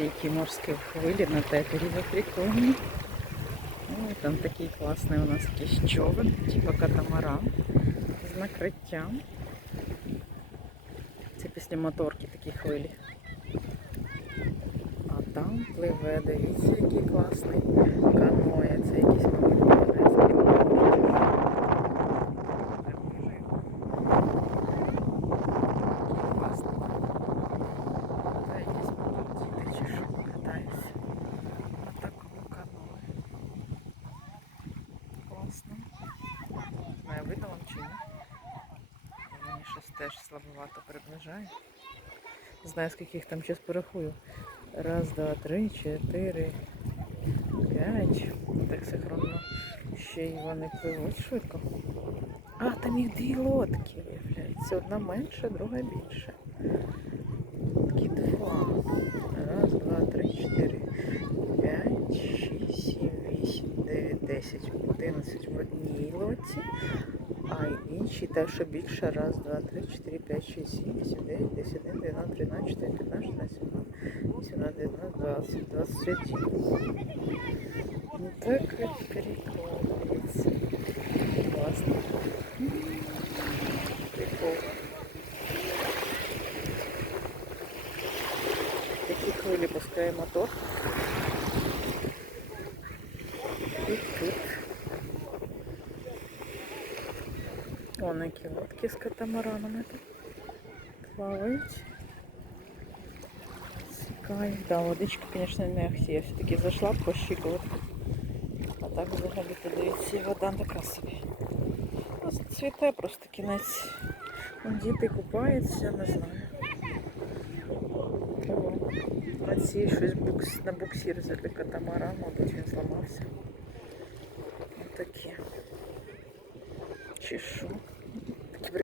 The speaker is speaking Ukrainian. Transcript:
Дивіться, які морські хвилі на тетеріві прикольні. Ой, там такий класний у нас якийсь човен, типу катамаран з накриттям. Це після моторки такі хвилі. А там пливе, дивіться, який класний каноє. Це якийсь мабуть, китайський лодочник. Класний. Це якісь мабуть, діти чи що катаються на такому каное. Класно. Знаю, видно вам чи ні. Мені щось теж слабовато приближає. Знаю, скільки їх там зараз порахую. Раз, два, три, чотири, п'ять. Так синхронно ще й вони пливуть швидко. А, там їх дві лодки, виявляється. Одна менша, друга більша. Такі. Два, 10-11 в одній лоті, а інші так, що більше. Раз, два, три, чотири, п'ять, шість, сім, вісім, дев'ять, десять, один, дев'ятнадцять, тринадцять, чотири, п'ятнадцять, шістнадцять, сімнадцять, дев'ятнадцять, двадцять, двадцять третій. Ну так от перекладывается. Классно. Прикольно. Такі хвилі пускає мотор. Вон які лодки з катамаранами тут плавають. Цікаві. Да, водичка, звісно, не ахті. Я все-таки зайшла по щиколотку. А так взагалі подивіться, вода така собі. Просто цвіте просто кінець. Вон діти купаються, не знаю. На цій щось букс, на буксір взяли катамаран, мабуть він зламався. Отаке. Чи що?